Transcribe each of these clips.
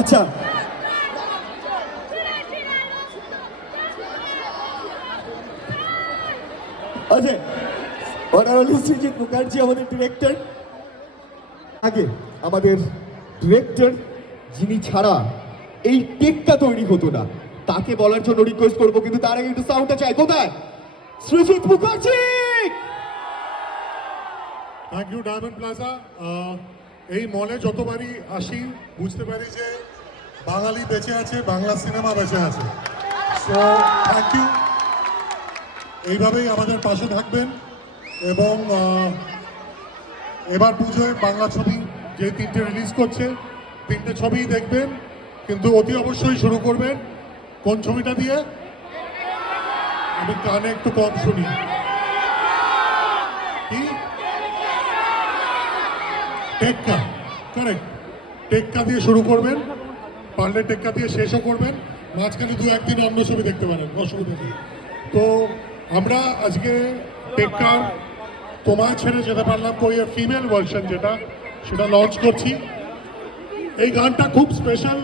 আচ্ছা আচ্ছা অনারেবল সৃজিত মুখার্জি আমাদের ডিরেক্টর। আগে আমাদের ডিরেক্টর যিনি ছাড়া এই টেকটা তৈরি হতো না, তাকে বলার জন্য রিকোয়েস্ট করবো, কিন্তু তার আগে একটু সাউন্ডটা চাই। কোথায় Srijit Mukherjee? Thank you diamond plaza. এই মলে যতবারই আসি বুঝতে পারি যে বাঙালি বেঁচে আছে, বাংলা সিনেমা বেঁচে আছে। সো থ্যাংক ইউ, এইভাবেই আমাদের পাশে থাকবেন। এবং এবার পুজোয় বাংলা ছবি যে 3টে রিলিজ করছে, 3টে ছবিই দেখবেন, কিন্তু অতি অবশ্যই শুরু করবেন কোন ছবিটা দিয়ে? আমি কানে একটু কম শুনি। কি? টেক্কা, কারেক্ট। টেক্কা দিয়ে শুরু করবেন, পারলে টেক্কা দিয়ে শেষও করবেন, মাঝখানে 2-1 দিন অন্য ছবি দেখতে পারেন, অসুবিধা নেই। তো আমরা আজকে টেক্কার তোমায় ছেড়ে যেতে পারলাম কই এর ফিমেল ভার্সন যেটা, সেটা লঞ্চ করছি। এই গানটা খুব স্পেশাল।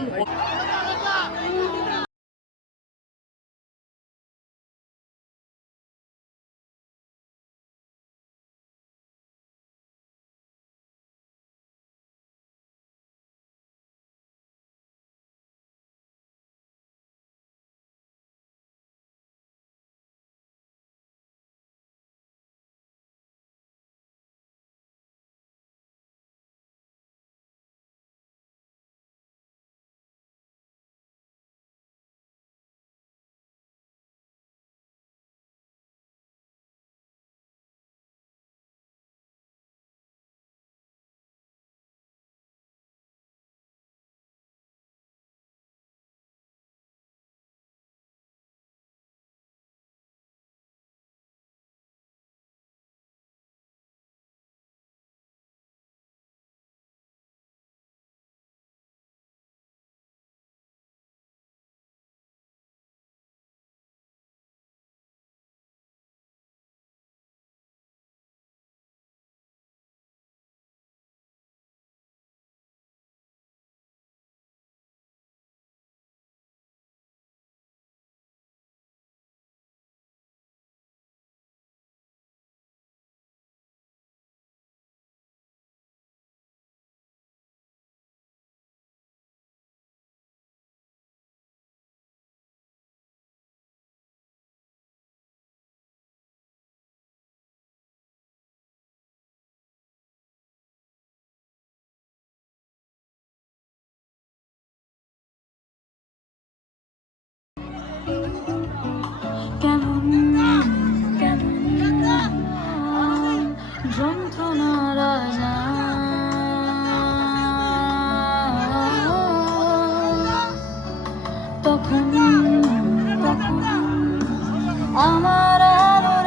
আমার আলোর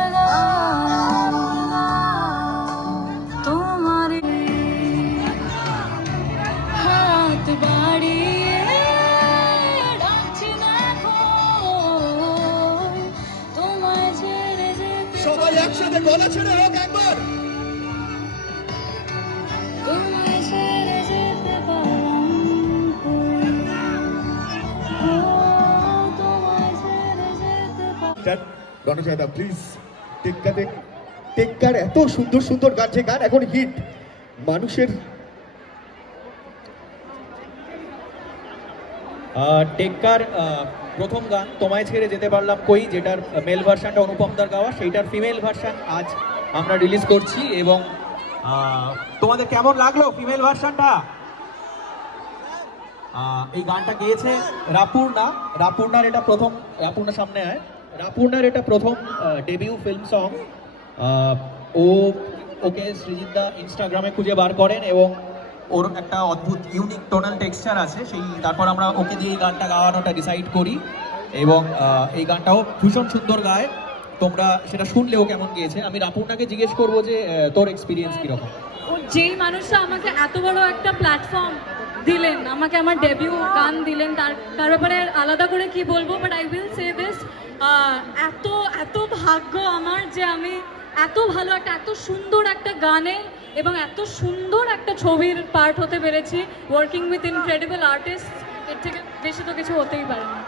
তোমার হাত বাড়িয়ে ডাকছি দেখো তোমায় ছেড়ে যেতে, সবাই একসাথে গলা ছেড়ে হোক একবার। তোমায় ছেড়ে যেতে পারলাম কই, ও তোমায় ছেড়ে যেতে পারলাম। রণজয়দা প্লিজ, টেক্কাতে টেক্কার এত সুন্দর সুন্দর গান, যে গান এখন হিট মানুষের। টেক্কার প্রথম গান তোমায় ছেড়ে যেতে পারলাম কই, যেটার মেল ভার্সনটা অনুপমদার গাওয়া, সেইটার ফিমেল ভার্সন আজ আমরা রিলিজ করছি। এবং তোমাদের কেমন লাগলো ফিমেল ভার্সনটা? এই গানটা গেয়েছে রাপুর্ণার এটা প্রথম, রাপুর্ণার সামনে আয়, রাপুর্ণার এটা প্রথম ডেবিউ ফিল্ম সং। ওকে সৃজিতদা ইনস্টাগ্রামে খুঁজে বার করেন এবং ওর একটা অদ্ভুত ইউনিক টোনাল টেক্সচার আছে, সেই তারপর আমরা ওকে দিয়ে এই গানটা গাওয়ানোটা ডিসাইড করি। এবং এই গানটাও ভীষণ সুন্দর গায়, তোমরা সেটা শুনলেও কেমন গিয়েছে। আমি রাপুর্ণাকে জিজ্ঞেস করবো যে তোর এক্সপিরিয়েন্স কিরকম? যেই মানুষটা আমাকে এত বড় একটা প্ল্যাটফর্ম দিলেন, আমাকে আমার ডেবিউ গান দিলেন, তার ব্যাপারে আলাদা করে কি বলবো, but I will say this, এত এত ভাগ্য আমার যে আমি এত ভালো একটা, এত সুন্দর একটা গানে এবং এত সুন্দর একটা ছবির পার্ট হতে পেরেছি, ওয়ার্কিং উইথ ইনক্রেডিবল আর্টিস্ট। এর থেকে বেশি তো কিছু হতেই পারে না।